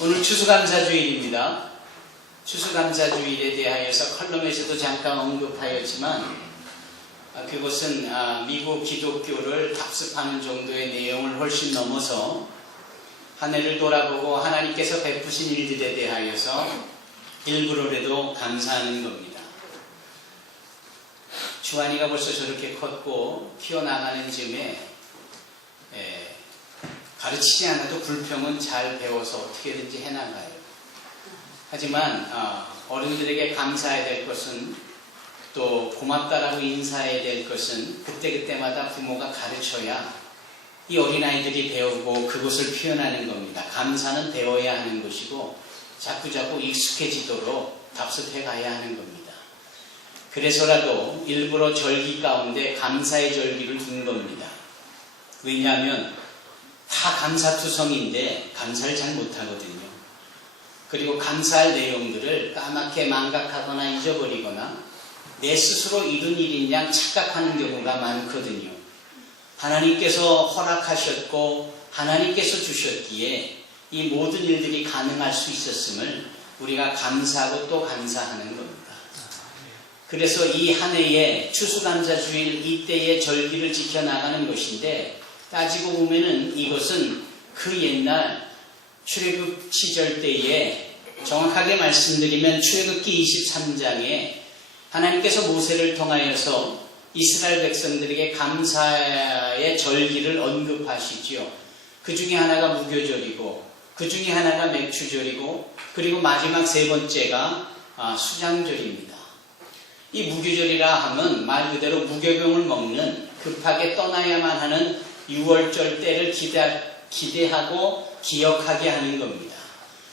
오늘 추수감사주일입니다. 추수감사주일에 대하여서 컬럼에서도 잠깐 언급하였지만 그것은 미국 기독교를 답습하는 정도의 내용을 훨씬 넘어서 한 해를 돌아보고 하나님께서 베푸신 일들에 대하여서 일부러라도 감사하는 겁니다. 주한이가 벌써 저렇게 컸고 키워나가는 즈음에 가르치지 않아도 불평은 잘 배워서 어떻게든지 해나가요. 하지만 어른들에게 감사해야 될 것은 또 고맙다라고 인사해야 될 것은 그때그때마다 부모가 가르쳐야 이 어린아이들이 배우고 그것을 표현하는 겁니다. 감사는 배워야 하는 것이고 자꾸자꾸 익숙해지도록 답습해 가야 하는 겁니다. 그래서라도 일부러 절기 가운데 감사의 절기를 둔 겁니다. 왜냐하면 다 감사투성인데 감사를 잘 못하거든요. 그리고 감사할 내용들을 까맣게 망각하거나 잊어버리거나 내 스스로 이룬 일인 양 착각하는 경우가 많거든요. 하나님께서 허락하셨고 하나님께서 주셨기에 이 모든 일들이 가능할 수 있었음을 우리가 감사하고 또 감사하는 겁니다. 그래서 이 한 해의 추수감사주일 이때의 절기를 지켜나가는 것인데 따지고 보면은 이것은 그 옛날 출애굽 시절 때에 정확하게 말씀드리면 출애굽기 23장에 하나님께서 모세를 통하여서 이스라엘 백성들에게 감사의 절기를 언급하시지요. 그 중에 하나가 무교절이고 그 중에 하나가 맥추절이고 그리고 마지막 세 번째가 수장절입니다. 이 무교절이라 하면 말 그대로 무교병을 먹는 급하게 떠나야만 하는 6월절 때를 기대하고 기억하게 하는 겁니다.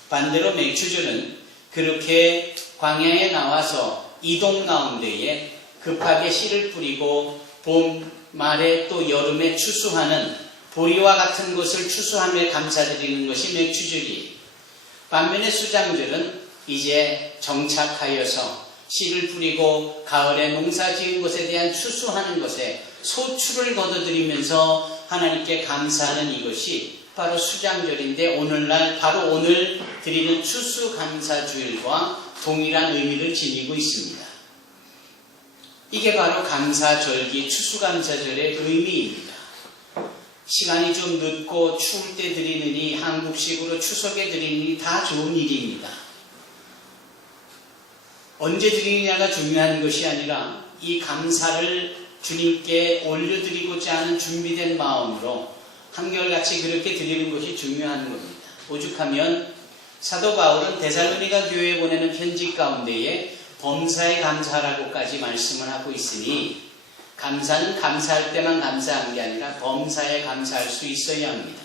반대로 맥추절은 그렇게 광야에 나와서 이동 가운데에 급하게 씨를 뿌리고 봄, 말에 또 여름에 추수하는 보리와 같은 것을 추수하며 감사드리는 것이 맥추절이에요. 반면에 수장절은 이제 정착하여서 씨를 뿌리고 가을에 농사 지은 것에 대한 추수하는 것에 소출을 거둬들이면서 하나님께 감사하는 이것이 바로 수장절인데 오늘날 바로 오늘 드리는 추수감사주일과 동일한 의미를 지니고 있습니다. 이게 바로 감사절기 추수감사절의 의미입니다. 시간이 좀 늦고 추울 때 드리느니 한국식으로 추석에 드리느니 다 좋은 일입니다. 언제 드리느냐가 중요한 것이 아니라 이 감사를 주님께 올려드리고자 하는 준비된 마음으로 한결같이 그렇게 드리는 것이 중요한 겁니다. 오죽하면 사도 바울은 데살로니가 교회에 보내는 편지 가운데에 범사에 감사하라고까지 말씀을 하고 있으니 감사는 감사할 때만 감사한 게 아니라 범사에 감사할 수 있어야 합니다.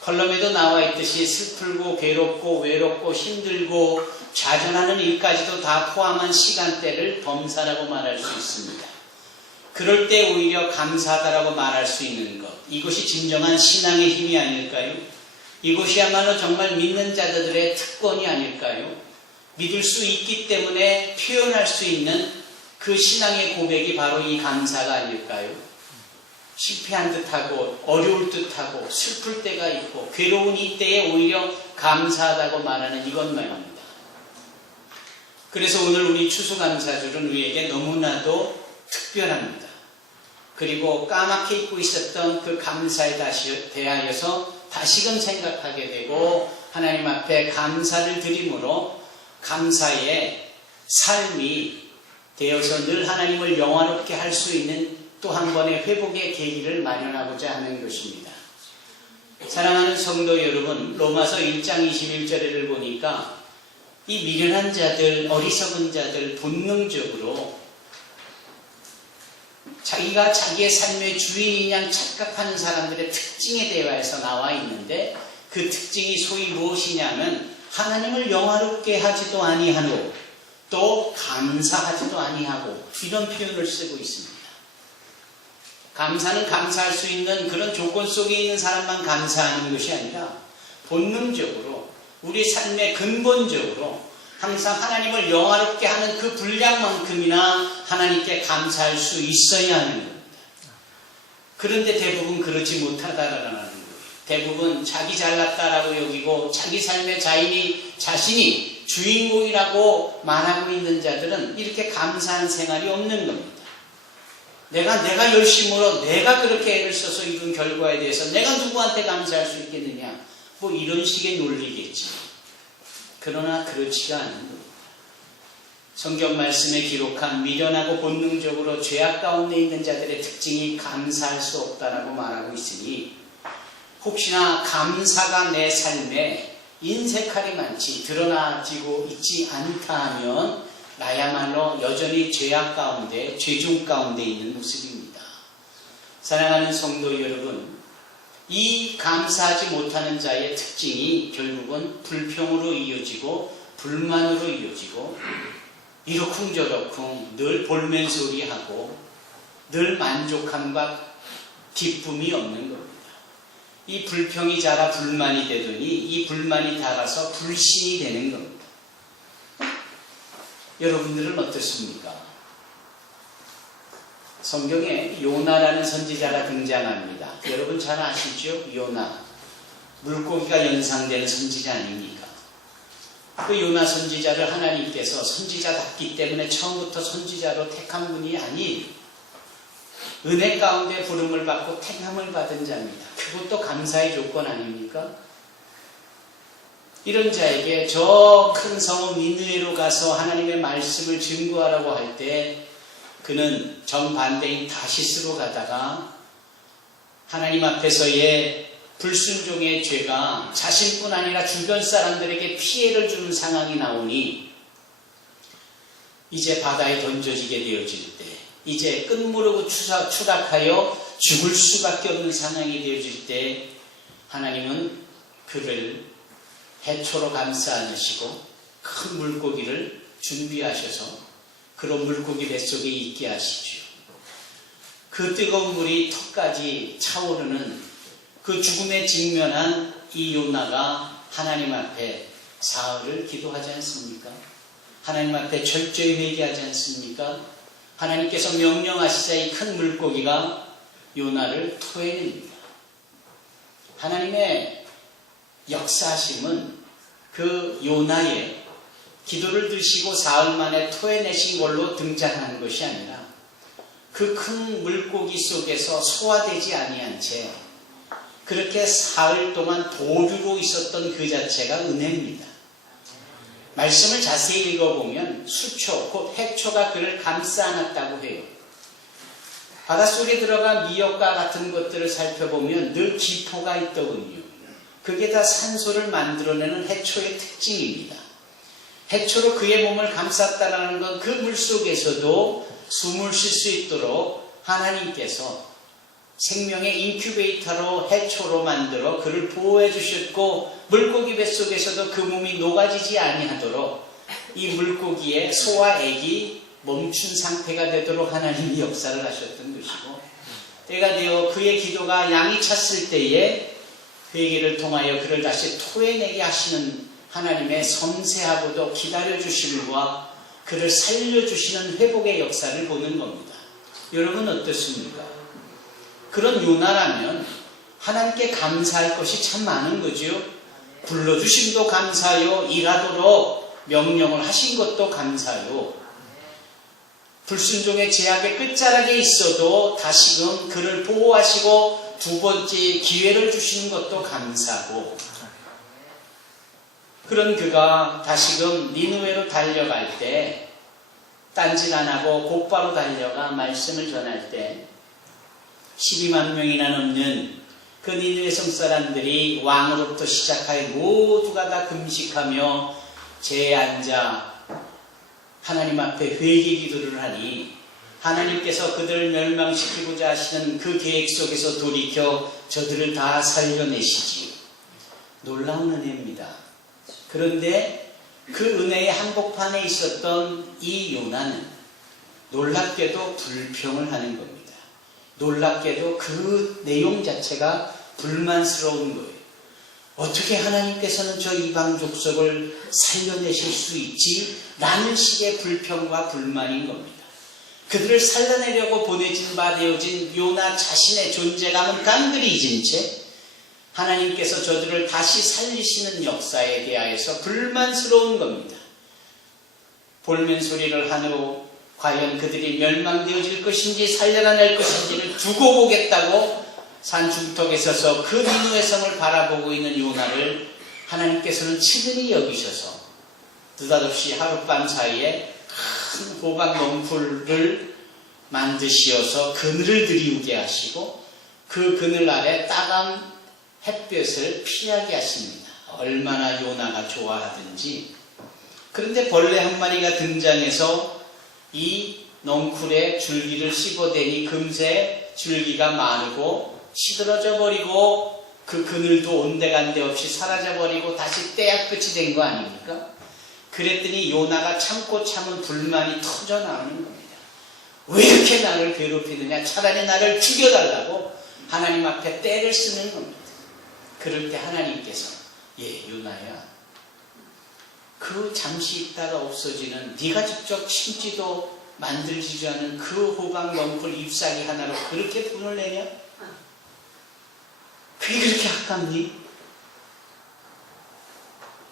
컬럼에도 나와 있듯이 슬프고 괴롭고 외롭고 힘들고 좌절하는 일까지도 다 포함한 시간대를 범사라고 말할 수 있습니다. 그럴 때 오히려 감사하다라고 말할 수 있는 것, 이것이 진정한 신앙의 힘이 아닐까요? 이것이야말로 정말 믿는 자들의 특권이 아닐까요? 믿을 수 있기 때문에 표현할 수 있는 그 신앙의 고백이 바로 이 감사가 아닐까요? 실패한 듯하고 어려울 듯하고 슬플 때가 있고 괴로운 이때에 오히려 감사하다고 말하는 이것 말입니다. 그래서 오늘 우리 추수감사절은 우리에게 너무나도 특별합니다. 그리고 까맣게 잊고 있었던 그 감사에 대하여서 다시금 생각하게 되고 하나님 앞에 감사를 드림으로 감사의 삶이 되어서 늘 하나님을 영화롭게 할 수 있는 또 한 번의 회복의 계기를 마련하고자 하는 것입니다. 사랑하는 성도 여러분, 로마서 1장 21절을 보니까 이 미련한 자들, 어리석은 자들 본능적으로 자기가 자기의 삶의 주인인 양 착각하는 사람들의 특징에 대해서 나와 있는데 그 특징이 소위 무엇이냐면 하나님을 영화롭게 하지도 아니하고 또 감사하지도 아니하고 이런 표현을 쓰고 있습니다. 감사는 감사할 수 있는 그런 조건 속에 있는 사람만 감사하는 것이 아니라 본능적으로 우리 삶의 근본적으로 항상 하나님을 영화롭게 하는 그 분량만큼이나 하나님께 감사할 수 있어야 하는 겁니다. 그런데 대부분 그러지 못하다라는 거예요. 대부분 자기 잘났다라고 여기고 자기 삶의 자신이 주인공이라고 말하고 있는 자들은 이렇게 감사한 생활이 없는 겁니다. 내가 열심으로 내가 그렇게 애를 써서 이룬 결과에 대해서 내가 누구한테 감사할 수 있겠느냐, 뭐 이런 식의 논리겠지. 그러나 그렇지가 않은 겁니다. 성경 말씀에 기록한 미련하고 본능적으로 죄악 가운데 있는 자들의 특징이 감사할 수 없다라고 말하고 있으니, 혹시나 감사가 내 삶에 인색할이 많지 드러나지고 있지 않다 하면 나야말로 여전히 죄악 가운데, 죄종 가운데 있는 모습입니다. 사랑하는 성도 여러분, 이 감사하지 못하는 자의 특징이 결국은 불평으로 이어지고 불만으로 이어지고 이러쿵저러쿵 늘 볼멘소리하고 늘 만족함과 기쁨이 없는 겁니다. 이 불평이 자라 불만이 되더니 이 불만이 닳아서 불신이 되는 겁니다. 여러분들은 어떻습니까? 성경에 요나라는 선지자가 등장합니다. 여러분 잘 아시죠? 요나. 물고기가 연상되는 선지자 아닙니까? 그 요나 선지자를 하나님께서 선지자답기 때문에 처음부터 선지자로 택한 분이 아닌 은혜 가운데 부름을 받고 택함을 받은 자입니다. 그것도 감사의 조건 아닙니까? 이런 자에게 저 큰 성읍 니느웨로 가서 하나님의 말씀을 증거하라고 할 때 그는 정반대인 다시스로 가다가 하나님 앞에서의 불순종의 죄가 자신뿐 아니라 주변 사람들에게 피해를 주는 상황이 나오니 이제 바다에 던져지게 되어질 때, 이제 끝무르고 추락하여 죽을 수밖에 없는 상황이 되어질 때 하나님은 그를 해초로 감싸 안으시고 큰 물고기를 준비하셔서 그런 물고기 뱃속에 있게 하시죠. 그 뜨거운 물이 턱까지 차오르는 그 죽음에 직면한 이 요나가 하나님 앞에 사흘을 기도하지 않습니까? 하나님 앞에 철저히 회개하지 않습니까? 하나님께서 명령하시자 이 큰 물고기가 요나를 토해냅니다. 하나님의 역사하심은 그 요나의 기도를 드시고 사흘 만에 토해내신 걸로 등장하는 것이 아니라 그 큰 물고기 속에서 소화되지 아니한 채 그렇게 사흘 동안 보류로 있었던 그 자체가 은혜입니다. 말씀을 자세히 읽어보면 수초, 곧 해초가 그를 감싸 안았다고 해요. 바닷속에 들어가 미역과 같은 것들을 살펴보면 늘 기포가 있더군요. 그게 다 산소를 만들어내는 해초의 특징입니다. 해초로 그의 몸을 감쌌다라는 건 그 물속에서도 숨을 쉴 수 있도록 하나님께서 생명의 인큐베이터로 해초로 만들어 그를 보호해 주셨고, 물고기 뱃속에서도 그 몸이 녹아지지 아니하도록 이 물고기의 소화액이 멈춘 상태가 되도록 하나님이 역사를 하셨던 것이고, 때가 되어 그의 기도가 양이 찼을 때에 그에게를 통하여 그를 다시 토해내게 하시는 하나님의 섬세하고도 기다려주심과 그를 살려주시는 회복의 역사를 보는 겁니다. 여러분 어떻습니까? 그런 요나라면 하나님께 감사할 것이 참 많은 거죠. 불러주심도 감사요, 일하도록 명령을 하신 것도 감사요, 불순종의 제약의 끝자락에 있어도 다시금 그를 보호하시고 두 번째 기회를 주시는 것도 감사고, 그런 그가 다시금 니느웨로 달려갈 때 딴짓 안 하고 곧바로 달려가 말씀을 전할 때 12만 명이나 넘는 그 니느웨 성 사람들이 왕으로부터 시작하여 모두가 다 금식하며 제에 앉아 하나님 앞에 회개 기도를 하니 하나님께서 그들을 멸망시키고자 하시는 그 계획 속에서 돌이켜 저들을 다 살려내시지요. 놀라운 은혜입니다. 그런데 그 은혜의 한복판에 있었던 이 요나는 놀랍게도 불평을 하는 겁니다. 놀랍게도 그 내용 자체가 불만스러운 거예요. 어떻게 하나님께서는 저 이방 족속을 살려내실 수 있지? 라는 식의 불평과 불만인 겁니다. 그들을 살려내려고 보내진 바 되어진 요나 자신의 존재감은 깡그리 잊은 채 하나님께서 저들을 다시 살리시는 역사에 대하여서 불만스러운 겁니다. 볼멘 소리를 하느로 과연 그들이 멸망되어질 것인지 살려낼 것인지를 두고 보겠다고 산 중턱에 서서 그 니느웨 성을 바라보고 있는 요나를 하나님께서는 친근히 여기셔서 느닷없이 하룻밤 사이에 큰 호박 넝쿨을 만드시어서 그늘을 들이우게 하시고 그 그늘 아래 따가운 햇볕을 피하게 하십니다. 얼마나 요나가 좋아하든지. 그런데 벌레 한 마리가 등장해서 이 넝쿨의 줄기를 씹어대니 금세 줄기가 마르고 시들어져 버리고 그 그늘도 온데간데 없이 사라져 버리고 다시 때약끝이 된 거 아닙니까? 그랬더니 요나가 참고 참은 불만이 터져 나오는 겁니다. 왜 이렇게 나를 괴롭히느냐? 차라리 나를 죽여달라고 하나님 앞에 떼를 쓰는 겁니다. 그럴 때 하나님께서 요나야, 그 잠시 있다가 없어지는 네가 직접 심지도 만들지도 않은 그 호박 넝쿨 잎사귀 하나로 그렇게 분을 내냐? 그게 그렇게 아깝니?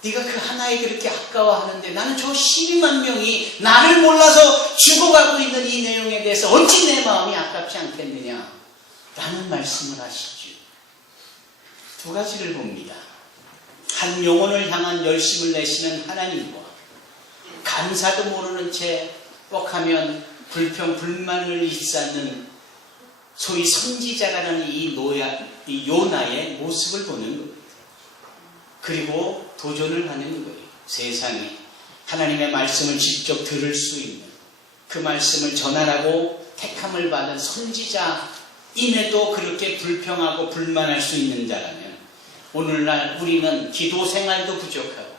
네가 그 하나에 그렇게 아까워하는데 나는 저 12만 명이 나를 몰라서 죽어가고 있는 이 내용에 대해서 어찌 내 마음이 아깝지 않겠느냐? 라는 말씀을 하시죠. 두 가지를 봅니다. 한 영혼을 향한 열심을 내시는 하나님과 감사도 모르는 채 뻑하면 불평, 불만을 일삼는 소위 선지자라는 이 요나의 모습을 보는 겁니다. 그리고 도전을 하는 거예요. 세상에 하나님의 말씀을 직접 들을 수 있는, 그 말씀을 전하라고 택함을 받은 선지자임에도 그렇게 불평하고 불만할 수 있는 자라면 오늘날 우리는 기도 생활도 부족하고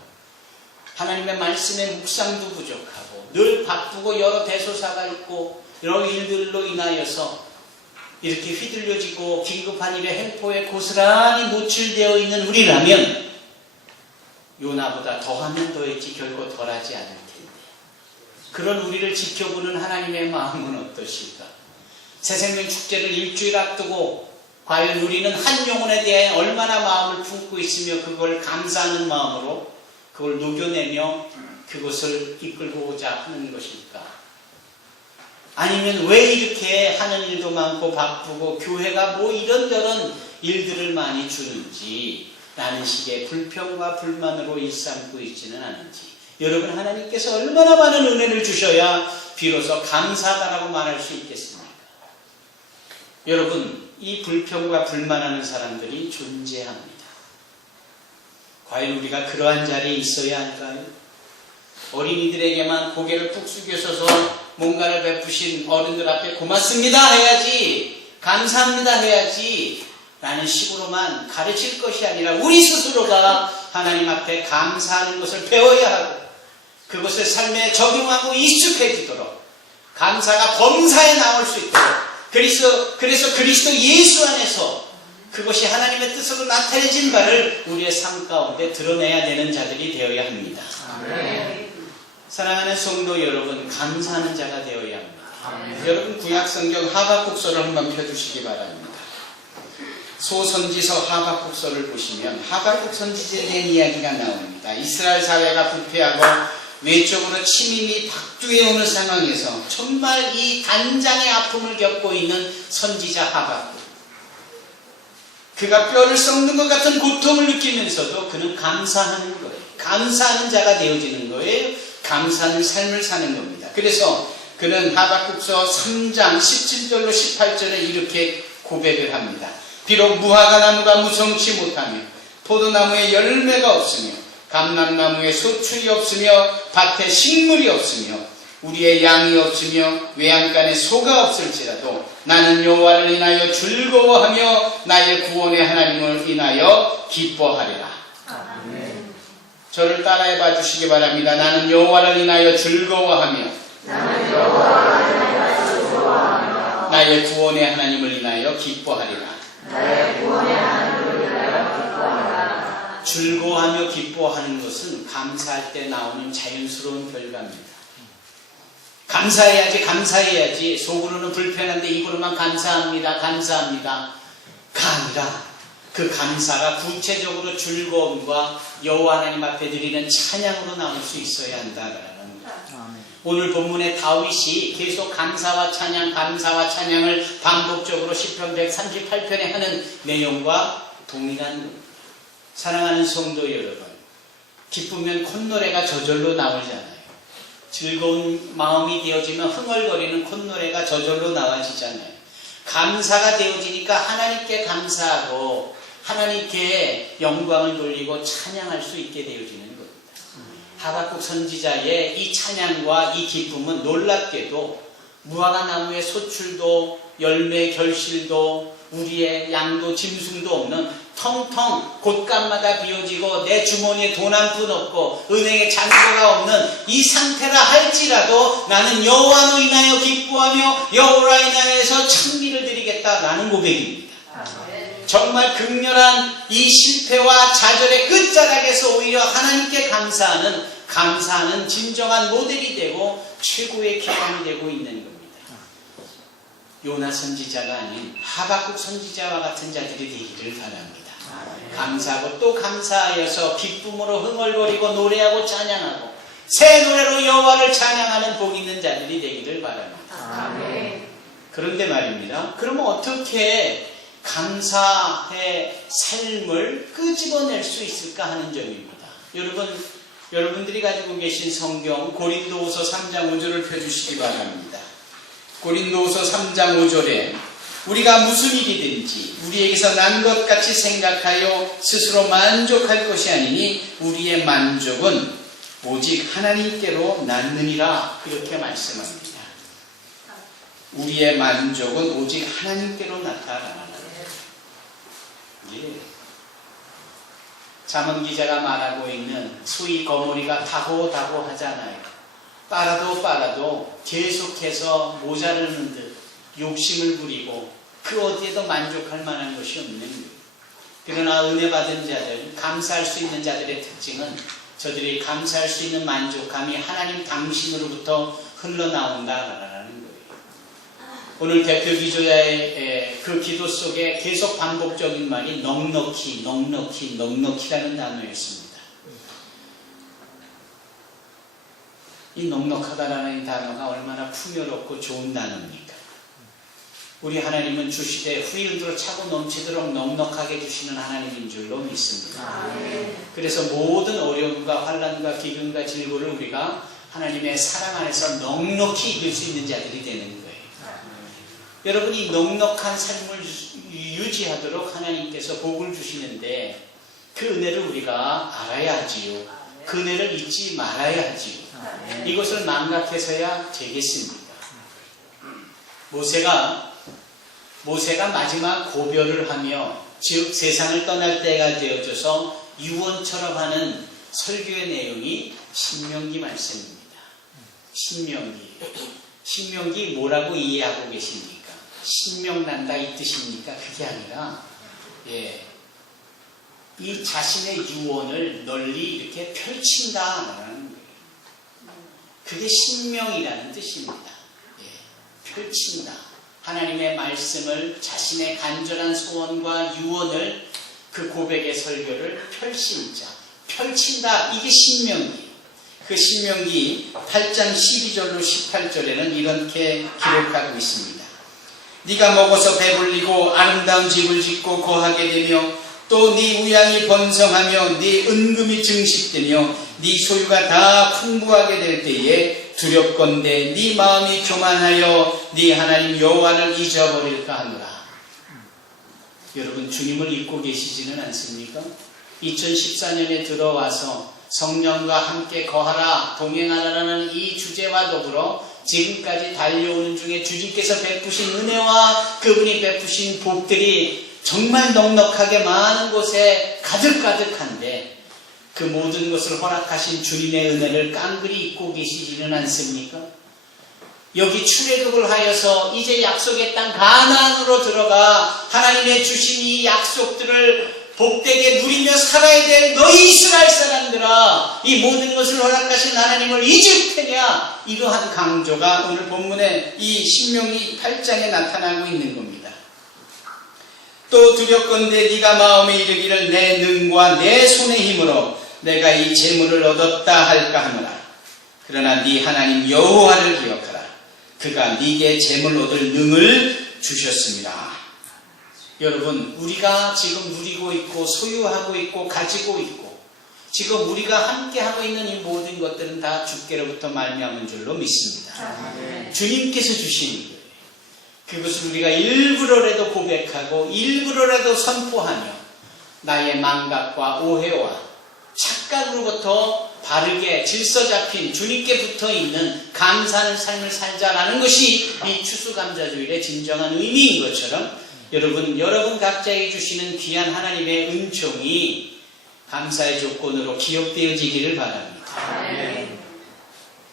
하나님의 말씀의 묵상도 부족하고 늘 바쁘고 여러 대소사가 있고 여러 일들로 인하여서 이렇게 휘둘려지고 긴급한 일의 횡포에 고스란히 노출되어 있는 우리라면 요나보다 더하면 더했지 결코 덜하지 않을 텐데, 그런 우리를 지켜보는 하나님의 마음은 어떠실까? 새생명 축제를 일주일 앞두고 과연 우리는 한 영혼에 대해 얼마나 마음을 품고 있으며 그걸 감사하는 마음으로 그걸 녹여내며 그것을 이끌고자 하는 것일까? 아니면 왜 이렇게 하는 일도 많고 바쁘고 교회가 뭐 이런저런 일들을 많이 주는지 라는 식의 불평과 불만으로 일삼고 있지는 않은지, 여러분 하나님께서 얼마나 많은 은혜를 주셔야 비로소 감사하다라고 말할 수 있겠습니까? 여러분, 이 불평과 불만하는 사람들이 존재합니다. 과연 우리가 그러한 자리에 있어야 할까요? 어린이들에게만 고개를 푹 숙여서서 뭔가를 베푸신 어른들 앞에 고맙습니다 해야지, 감사합니다 해야지 라는 식으로만 가르칠 것이 아니라 우리 스스로가 하나님 앞에 감사하는 것을 배워야 하고 그것을 삶에 적용하고 익숙해지도록, 감사가 범사에 나올 수 있도록, 그래서 그리스도 예수 안에서 그것이 하나님의 뜻으로 나타내진 바를 우리의 삶 가운데 드러내야 되는 자들이 되어야 합니다. 아멘. 사랑하는 성도 여러분, 감사하는 자가 되어야 합니다. 아멘. 여러분 구약성경 하박국서를 한번 펴주시기 바랍니다. 소선지서 하박국서를 보시면 하박국 선지자에 대한 이야기가 나옵니다. 이스라엘 사회가 부패하고 외적으로 침임이 박두해 오는 상황에서 정말 이 단장의 아픔을 겪고 있는 선지자 하박국, 그가 뼈를 썩는 것 같은 고통을 느끼면서도 그는 감사하는 거예요. 감사하는 자가 되어지는 거예요. 감사하는 삶을 사는 겁니다. 그래서 그는 하박국서 3장 17절로 18절에 이렇게 고백을 합니다. 비록 무화과 나무가 무성치 못하며 포도나무에 열매가 없으며 감람나무에 소출이 없으며 밭에 식물이 없으며 우리의 양이 없으며 외양간에 소가 없을지라도 나는 여호와를 인하여 즐거워하며 나의 구원의 하나님을 인하여 기뻐하리라. 아멘. 저를 따라해 봐 주시기 바랍니다. 나는 여호와를 인하여 즐거워하며 나의 구원의 하나님을 인하여 기뻐하리라. 즐거워하며 기뻐하는 것은 감사할 때 나오는 자연스러운 결과입니다. 감사해야지 속으로는 불편한데 입으로만 감사합니다가 아니라 그 감사가 구체적으로 즐거움과 여호와 하나님 앞에 드리는 찬양으로 나올 수 있어야 한다라는 거예요. 오늘 본문의 다윗이 계속 감사와 찬양을 반복적으로 시편 138편에 하는 내용과 동일한 겁니다. 사랑하는 성도 여러분, 기쁘면 콧노래가 저절로 나오잖아요. 즐거운 마음이 되어지면 흥얼거리는 콧노래가 저절로 나와지잖아요. 감사가 되어지니까 하나님께 감사하고 하나님께 영광을 돌리고 찬양할 수 있게 되어지는 겁니다. 하박국 선지자의 이 찬양과 이 기쁨은 놀랍게도 무화과 나무의 소출도 열매 결실도 우리의 양도 짐승도 없는 텅텅 곳간마다 비어지고 내 주머니에 돈 한 푼 없고 은행에 잔고가 없는 이 상태라 할지라도 나는 여호와로 인하여 기뻐하며 여호와로 인하여서 찬미를 드리겠다라는 고백입니다. 정말 극렬한 이 실패와 좌절의 끝자락에서 오히려 하나님께 감사하는 진정한 모델이 되고 최고의 기반이 되고 있는 겁니다. 요나 선지자가 아닌 하박국 선지자와 같은 자들이 되기를 바랍니다. 감사하고 또 감사하여서 기쁨으로 흥얼거리고 노래하고 찬양하고 새 노래로 여호와를 찬양하는 복 있는 자들이 되기를 바랍니다. 그런데 말입니다. 그러면 어떻게 감사의 삶을 끄집어낼 수 있을까 하는 점입니다. 여러분들이 가지고 계신 성경 고린도후서 3장 5절을 펴주시기 바랍니다. 고린도후서 3장 5절에 우리가 무슨 일이든지 우리에게서 난 것 같이 생각하여 스스로 만족할 것이 아니니 우리의 만족은 오직 하나님께로 났느니라 이렇게 말씀합니다. 우리의 만족은 오직 하나님께로 났다라는 거예요. 잠언 기자가 말하고 있는 소위 거머리가 다고다고 하잖아요. 빨아도 계속해서 모자르는 듯 욕심을 부리고 그 어디에도 만족할 만한 것이 없는 거예요. 그러나 은혜 받은 자들, 감사할 수 있는 자들의 특징은 저들이 감사할 수 있는 만족감이 하나님 당신으로부터 흘러나온다라는 거예요. 오늘 대표 기도자의 그 기도 속에 계속 반복적인 말이 넉넉히라는 단어였습니다. 이 넉넉하다라는 단어가 얼마나 풍요롭고 좋은 단어입니까? 우리 하나님은 주시되 후일들어 차고 넘치도록 넉넉하게 주시는 하나님인 줄로 믿습니다. 그래서 모든 어려움과 환난과 기근과 질고를 우리가 하나님의 사랑 안에서 넉넉히 이길 수 있는 자들이 되는 거예요. 여러분이 넉넉한 삶을 유지하도록 하나님께서 복을 주시는데 그 은혜를 우리가 알아야 하지요. 그 은혜를 잊지 말아야 하지요. 이것을 망각해서야 되겠습니다. 모세가 마지막 고별을 하며 즉 세상을 떠날 때가 되어져서 유언처럼 하는 설교의 내용이 신명기 말씀입니다. 신명기 뭐라고 이해하고 계십니까? 신명난다 이 뜻입니까? 그게 아니라 이 자신의 유언을 널리 이렇게 펼친다라는 거예요. 그게 신명이라는 뜻입니다. 펼친다. 하나님의 말씀을 자신의 간절한 소원과 유언을 그 고백의 설교를 펼친다. 이게 신명기. 그 신명기 8장 12절로 18절에는 이렇게 기록하고 있습니다. 네가 먹어서 배불리고 아름다운 집을 짓고 거하게 되며 또 네 우양이 번성하며 네 은금이 증식되며 네 소유가 다 풍부하게 될 때에 두렵건대 네 마음이 교만하여 네 하나님 여호와를 잊어버릴까 하노라. 여러분 주님을 잊고 계시지는 않습니까? 2014년에 들어와서 성령과 함께 거하라 동행하라라는 이 주제와 더불어 지금까지 달려오는 중에 주님께서 베푸신 은혜와 그분이 베푸신 복들이 정말 넉넉하게 많은 곳에 가득가득한데 그 모든 것을 허락하신 주님의 은혜를 깡그리 잊고 계시지는 않습니까? 여기 출애굽을 하여서 이제 약속의 땅 가나안으로 들어가 하나님의 주신 이 약속들을 복되게 누리며 살아야 될 너희 이스라엘 사람들아 이 모든 것을 허락하신 하나님을 잊을 테냐 이러한 강조가 오늘 본문의 이 신명기 8장에 나타나고 있는 겁니다. 또 두렵건대 네가 마음에 이르기를 내 능과 내 손의 힘으로 내가 이 재물을 얻었다 할까 하노라. 그러나 네 하나님 여호와를 기억하라. 그가 네게 재물 얻을 능을 주셨습니다. 여러분, 우리가 지금 누리고 있고 소유하고 있고 가지고 있고 지금 우리가 함께하고 있는 이 모든 것들은 다 주께로부터 말미암은 줄로 믿습니다. 주님께서 주신 거예요. 그것을 우리가 일부러라도 고백하고 일부러라도 선포하며 나의 망각과 오해와 착각으로부터 바르게 질서 잡힌 주님께 붙어있는 감사하는 삶을 살자라는 것이 이 추수감사주일의 진정한 의미인 것처럼 여러분 각자에게 주시는 귀한 하나님의 은총이 감사의 조건으로 기억되어지기를 바랍니다.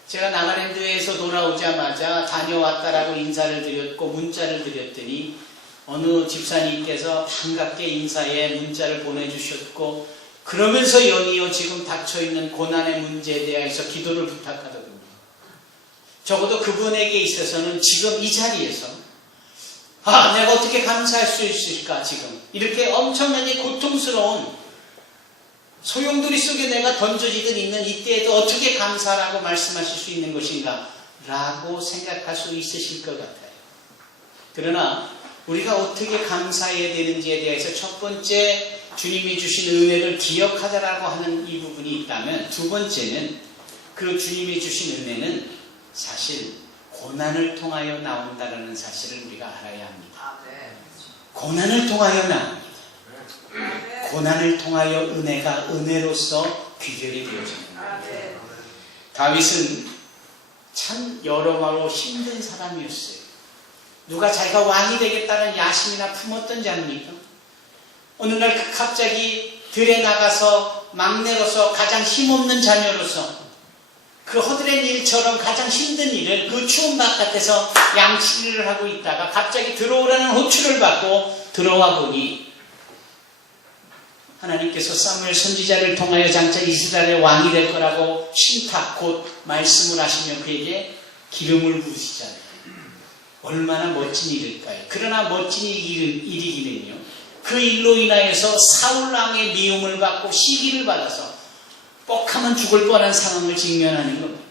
제가 나가랜드에서 돌아오자마자 다녀왔다라고 인사를 드렸고 문자를 드렸더니 어느 집사님께서 반갑게 인사에 문자를 보내주셨고 그러면서 연이어 지금 닥쳐있는 고난의 문제에 대해서 기도를 부탁하더군요. 적어도 그분에게 있어서는 지금 이 자리에서 내가 어떻게 감사할 수 있을까 지금 이렇게 엄청나게 고통스러운 소용돌이 속에 내가 던져지듯 있는 이때에도 어떻게 감사라고 말씀하실 수 있는 것인가 라고 생각할 수 있으실 것 같아요. 그러나 우리가 어떻게 감사해야 되는지에 대해서 첫 번째 주님이 주신 은혜를 기억하자라고 하는 이 부분이 있다면 두 번째는 그 주님이 주신 은혜는 사실 고난을 통하여 나온다는 사실을 우리가 알아야 합니다. 고난을 통하여 나옵니다. 고난을 통하여 은혜가 은혜로서 귀결이 되어집니다. 다윗은 참 여러모로 힘든 사람이었어요. 누가 자기가 왕이 되겠다는 야심이나 품었던지 압니까? 어느 날 갑자기 들에 나가서 막내로서 가장 힘없는 자녀로서 그 허드렛 일처럼 가장 힘든 일을 그 추운 바깥에서 양치기를 하고 있다가 갑자기 들어오라는 호출을 받고 들어와 보니 하나님께서 사무엘 선지자를 통하여 장차 이스라엘의 왕이 될 거라고 신탁 곧 말씀을 하시며 그에게 기름을 부으시잖아요. 얼마나 멋진 일일까요? 그러나 멋진 일이기는요. 그 일로 인하여서 사울왕의 미움을 받고 시기를 받아서 뻑하면 죽을 뻔한 상황을 직면하는 겁니다.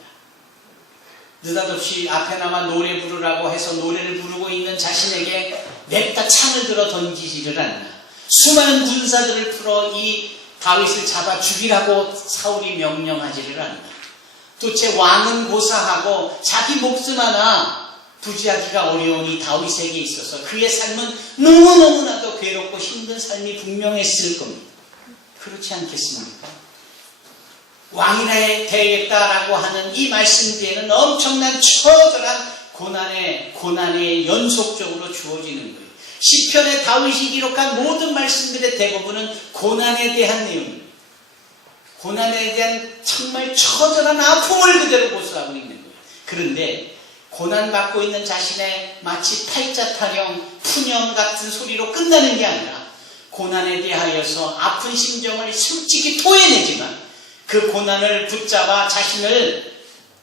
느닷없이 앞에 나와 노래 부르라고 해서 노래를 부르고 있는 자신에게 냅다 창을 들어 던지지를 않나. 수많은 군사들을 풀어 이 다윗을 잡아 죽이라고 사울이 명령하지를 않나. 도대체 왕은 고사하고 자기 목숨 하나 부지하기가 어려운 이 다윗에게 있어서 그의 삶은 너무너무나도 괴롭고 힘든 삶이 분명했을 겁니다. 그렇지 않겠습니까? 왕이라 되겠다라고 하는 이 말씀 뒤에는 엄청난 처절한 고난의 연속적으로 주어지는 거예요. 시편의 다윗이 기록한 모든 말씀들의 대부분은 고난에 대한 내용입니다. 고난에 대한 정말 처절한 아픔을 그대로 고수하고 있는 거예요. 그런데 고난받고 있는 자신의 마치 팔자 타령, 푸념 같은 소리로 끝나는 게 아니라 고난에 대하여서 아픈 심정을 솔직히 토해내지만 그 고난을 붙잡아 자신을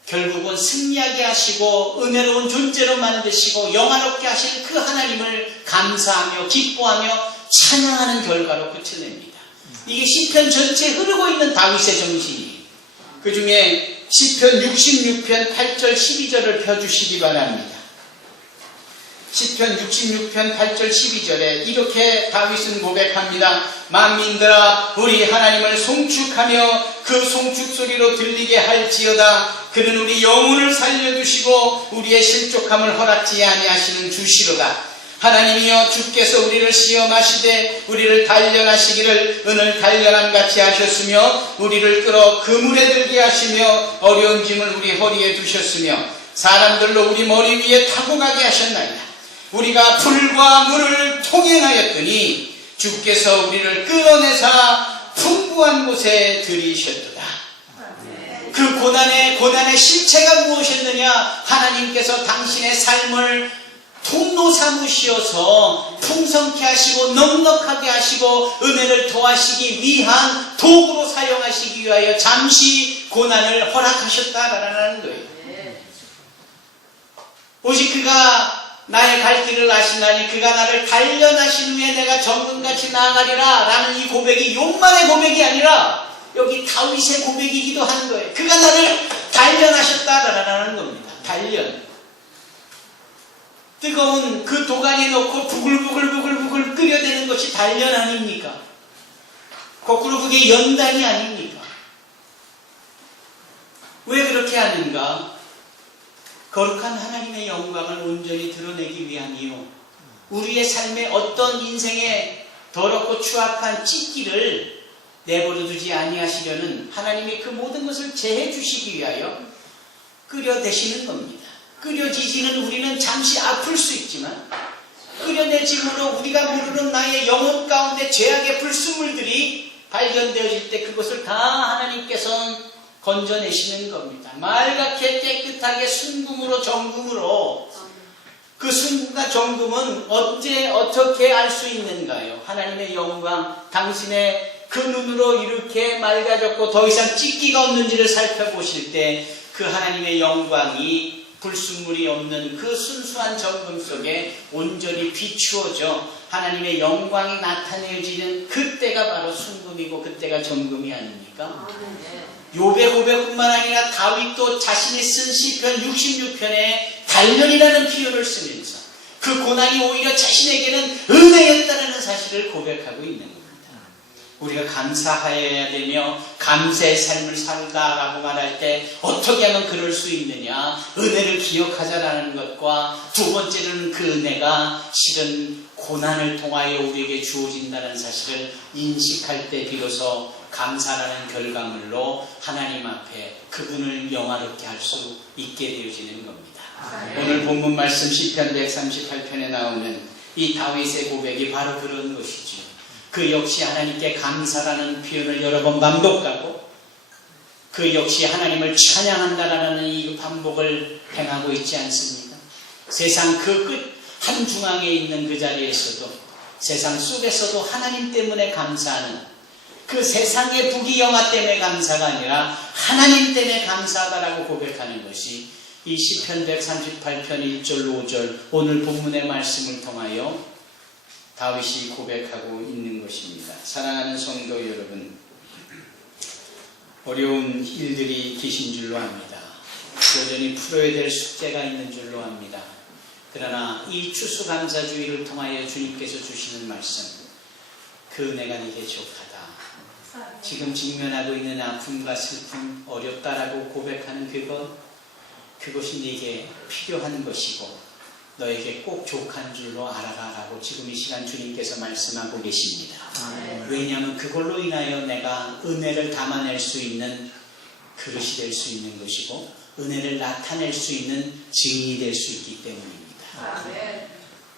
결국은 승리하게 하시고 은혜로운 존재로 만드시고 영화롭게 하실 그 하나님을 감사하며 기뻐하며 찬양하는 결과로 끝을 냅니다. 이게 시편 전체에 흐르고 있는 다윗의 정신이에요. 그 중에 시편 66편 8절 12절을 펴주시기 바랍니다. 시편 66편 8절 12절에 이렇게 다윗은 고백합니다. 만민들아 우리 하나님을 송축하며 그 송축소리로 들리게 할지어다. 그는 우리 영혼을 살려두시고 우리의 실족함을 허락지 아니하시는 주시로다. 하나님이여 주께서 우리를 시험하시되 우리를 단련하시기를 은을 단련함같이 하셨으며 우리를 끌어 그물에 들게 하시며 어려운 짐을 우리 허리에 두셨으며 사람들로 우리 머리 위에 타고 가게 하셨나이다. 우리가 풀과 물을 통행하였더니 주께서 우리를 끌어내사 풍부한 곳에 들이셨도다. 그 고난의 실체가 무엇이었느냐? 하나님께서 당신의 삶을 통로 삼으시어서 풍성케 하시고 넉넉하게 하시고 은혜를 더하시기 위한 도구로 사용하시기 위하여 잠시 고난을 허락하셨다라는 거예요. 오직 그가 나의 갈 길을 아시나니 그가 나를 단련하신 후에 내가 정금같이 나아가리라 라는 이 고백이 욕만의 고백이 아니라 여기 다윗의 고백이기도 하는 거예요. 그가 나를 단련하셨다라는 겁니다. 단련. 뜨거운 그 도가니에 넣고 부글부글 끓여대는 것이 단련 아닙니까? 거꾸로 그게 연단이 아닙니까? 왜 그렇게 하는가? 거룩한 하나님의 영광을 온전히 드러내기 위함이요. 우리의 삶에 어떤 인생의 더럽고 추악한 찢기를 내버려 두지 아니하시려는 하나님의 그 모든 것을 제해 주시기 위하여 끓여대시는 겁니다. 끓여지지는 우리는 잠시 아플 수 있지만 끓여내짐으로 우리가 모르는 나의 영혼 가운데 죄악의 불순물들이 발견되어질 때 그것을 다 하나님께서는 건져내시는 겁니다. 맑게 깨끗하게 순금으로 정금으로. 그 순금과 정금은 언제 어떻게 알 수 있는가요? 하나님의 영광, 당신의 그 눈으로 이렇게 맑아졌고 더 이상 찢기가 없는지를 살펴보실 때 그 하나님의 영광이 불순물이 없는 그 순수한 정금 속에 온전히 비추어져 하나님의 영광이 나타내어지는 그때가 바로 순금이고 그때가 정금이 아닙니까? 욥의 고백뿐만 아니라 다윗도 자신이 쓴 시편 66편에 단련이라는 표현을 쓰면서 그 고난이 오히려 자신에게는 은혜였다는 사실을 고백하고 있는 겁니다. 우리가 감사하여야 되며 감사의 삶을 산다라고 말할 때 어떻게 하면 그럴 수 있느냐? 은혜를 기억하자라는 것과 두 번째로는 그 은혜가 실은 고난을 통하여 우리에게 주어진다는 사실을 인식할 때 비로소 감사라는 결과물로 하나님 앞에 그분을 영화롭게 할 수 있게 되어지는 겁니다. 오늘 본문 말씀 시편 138편에 나오는 이 다윗의 고백이 바로 그런 것이죠. 그 역시 하나님께 감사라는 표현을 여러 번 반복하고 그 역시 하나님을 찬양한다라는 이 반복을 행하고 있지 않습니까? 세상 그 끝 한중앙에 있는 그 자리에서도 세상 속에서도 하나님 때문에 감사하는 그 세상의 부귀영화 때문에 감사가 아니라 하나님 때문에 감사하다라고 고백하는 것이 이 시편 138편 1절 5절 오늘 본문의 말씀을 통하여 다윗이 고백하고 있는 것입니다. 사랑하는 성도 여러분, 어려운 일들이 계신 줄로 압니다. 여전히 풀어야 될 숙제가 있는 줄로 압니다. 그러나 이 추수감사주의를 통하여 주님께서 주시는 말씀, 그 은혜가 네게 족하다. 지금 직면하고 있는 아픔과 슬픔, 어렵다라고 고백하는 그것이 네게 필요한 것이고 너에게 꼭 족한 줄로 알아라라고 지금 이 시간 주님께서 말씀하고 계십니다. 왜냐하면 그걸로 인하여 내가 은혜를 담아낼 수 있는 그릇이 될 수 있는 것이고 은혜를 나타낼 수 있는 증인이 될 수 있기 때문입니다.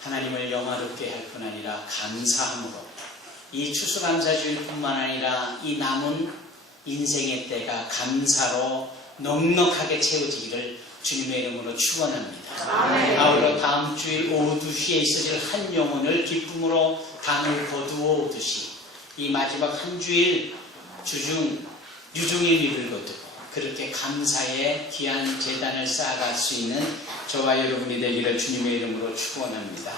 하나님을 영화롭게 할 뿐 아니라 감사함으로 이 추수감사주일 뿐만 아니라 이 남은 인생의 때가 감사로 넉넉하게 채워지기를 주님의 이름으로 축원합니다. 아울러 다음 주일 오후 2시에 있어질 한 영혼을 기쁨으로 담을 거두어 오듯이 이 마지막 한 주일 주중 유종일 일을 거두고 그렇게 감사의 귀한 제단을 쌓아갈 수 있는 저와 여러분이 되기를 주님의 이름으로 축원합니다.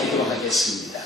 기도하겠습니다.